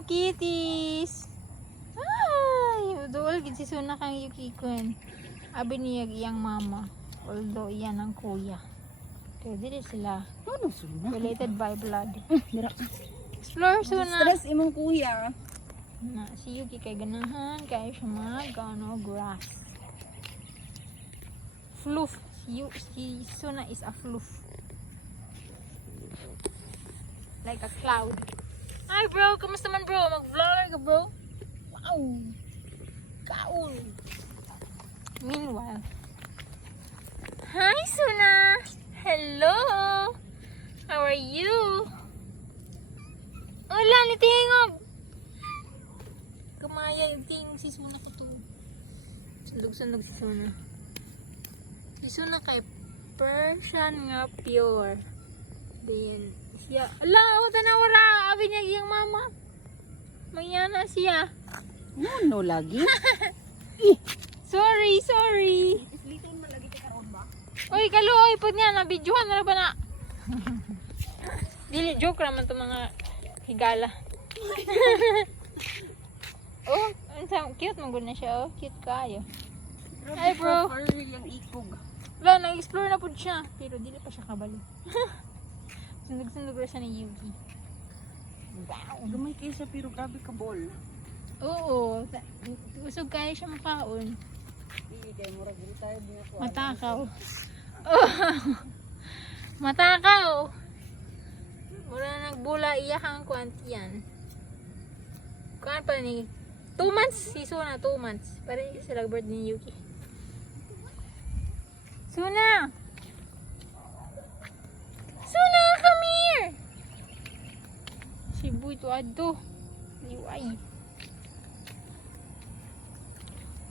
Hello, kitties! Ay! Dool, si Suna kang Yuki-kun. Abi niya iyang mama. Although, iyan ang kuya. Kaya dili sila. Ano Suna? Related by blood. Dira. Explore, Suna! Stress imong kuya. Na, si Yuki kay ganahan. Kaya siya grass. Floof. Si Suna is a floof. Like a cloud. Hi bro, kamusta man bro? Mag-vlogger ka bro? Wow! Kaul! Meanwhile, hi Suna! Hello! How are you? Wala, ni tingog! Kamaya yung tingog si Suna ko to. Sundog-sundog si Suna. Si Suna kay Persian nga pure. Then, siya, ala, wala na wala. Abi niya iyang mama. Mayana siya. No lagi. Sorry. Isliton man lagi ka karon ba? Uy, kaluoy po niya. Nabidyohan na ba na? Dili, joke naman to mga higala. Oh, cute mo na siya. Oh, cute kayo. Hi bro. Yung ikog. Wala, nag-explore na po siya. Pero dili pa siya kabalo. Sundog-sundog na siya ni Yuki. Wow. Gamay kayo siya pero grabe ka ball. Oo. Usog kaya siya makaon. Hindi kay murag retired niya ko. Matakaw. Oh. Matakaw. Mura nagbula iyahang kwanti yan. Kuhaan pa ni 2 months. Si Suna 2 months. Pare sila birthday ni Yuki. Suna! Suna, come here! Si Buy to adto. Liway.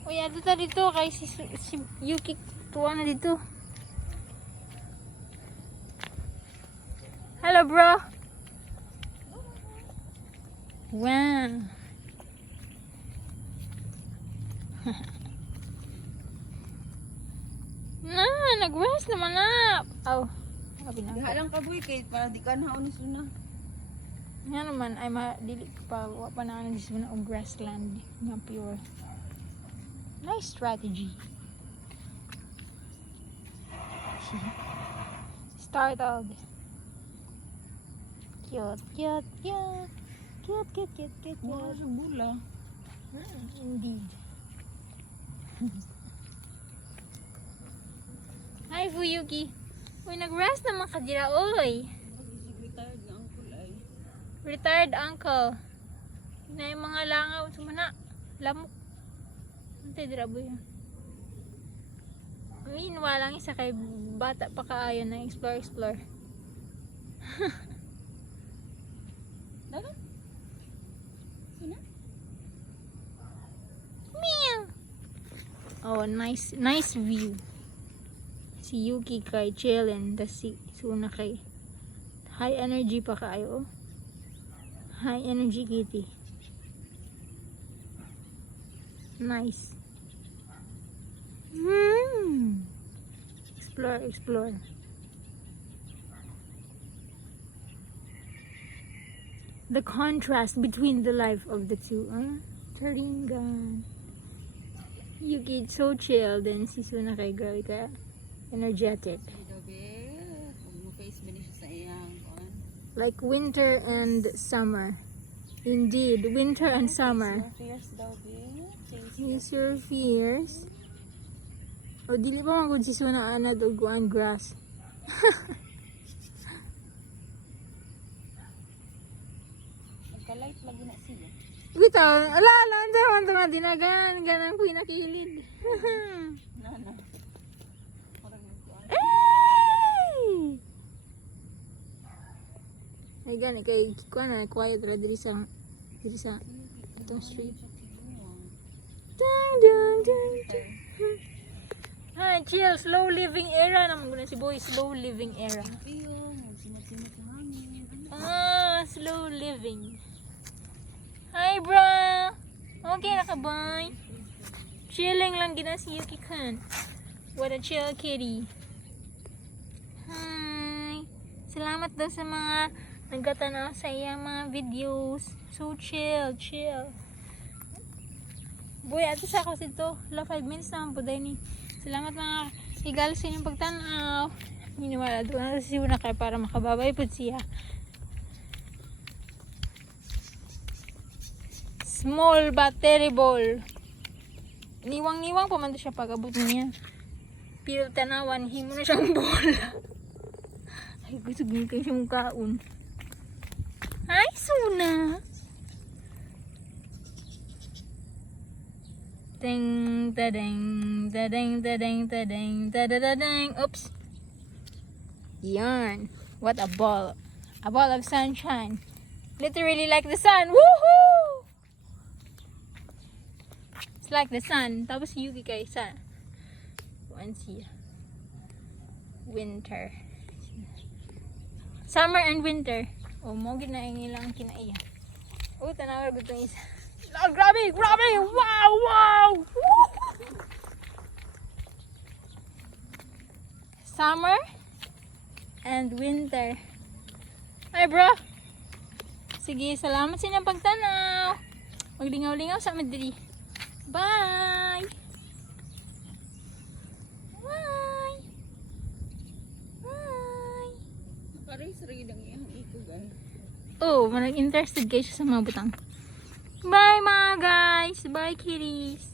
Uy, adto ta dito kay si Yuki tuwa na dito. Hello, bro. Wow. Na, nag-rest naman na. Oh, sabi na. Diha lang ka boy kay para di ka naon ni Suna. Nga naman, ay dili pa, wa pa na nagsis na og grassland nga pure. Nice strategy. Startled. Cute. Mura sa bula. Indeed. Hi, Fuyuki. Uy, nag-rest naman ka dira, oy. Retired na uncle ay. Retired uncle. Na yung mga langaw. Sumana. Lamok. Antay dira, boy. Meanwhile, lang isa kay bata pa kaayo na explore. Dagan? Suna? Meow. Oh, nice view. Si Yuki kay chillin, tas si Suna kay high energy pa kayo. High energy kitty. Nice. Explore. The contrast between the life of the two. Taringan. Yuki so chill, then si Suna kay grabe ka energetic. Gabi. Kung mo face ba siya sa iyang kon. Like winter and summer. Indeed, winter and summer. Fierce daw be. Face your fears. O dili pa magud si Suna anad og kuan grass. Nagka-light lagi na siya. Bitaw, ala man to nga dinagan ganang kuy nakilid. Nana. Parang nagkuan. Ay gani kay kuan na quiet ra diri sa itong street. Dang. Hi, chill, slow living era naman guna si boy, slow living era. Piyo, magsimot-simot sa hangin. Slow living. Hi, bro. Okay na ka, boy? Chilling lang gina si Yuki-kun. What a chill kitty. Hi. Salamat daw sa mga nagkatanaw sa iyang mga videos. So chill. Boy, ato sa ako dito. 5 minutes naman po dahil ni. Salamat mga higal sa inyong pagtanaw. Hiniwala doon na si Una kay para makababay po siya. Small but terrible. Niwang-niwang pa man to siya pag-abot niya. Pero tanawan, himo na siyang bola. Ay, gusto gini kayo siyang kaon. Ay, Suna! Ding, da-ding, da-ding, da-ding, da-ding, da-da-da-ding. Oops! Yarn. What a ball. A ball of sunshine. Literally like the sun. Woohoo! It's like the sun. Tapos si Yuki kay sun. Once winter. Summer and winter. Oh, mo ginaing ilang kinaiya. Oh, tanawa gud tong isa. Oh, grabe! Wow! Woo! Summer and winter. Ay, bro. Sige, salamat sa inyong pagtanaw. Maglingaw-lingaw sa madri. Bye! Parang sarili lang yung iko, guys. Oh, marang interested kayo siya sa mga butang. Bye mga guys! Bye kitties!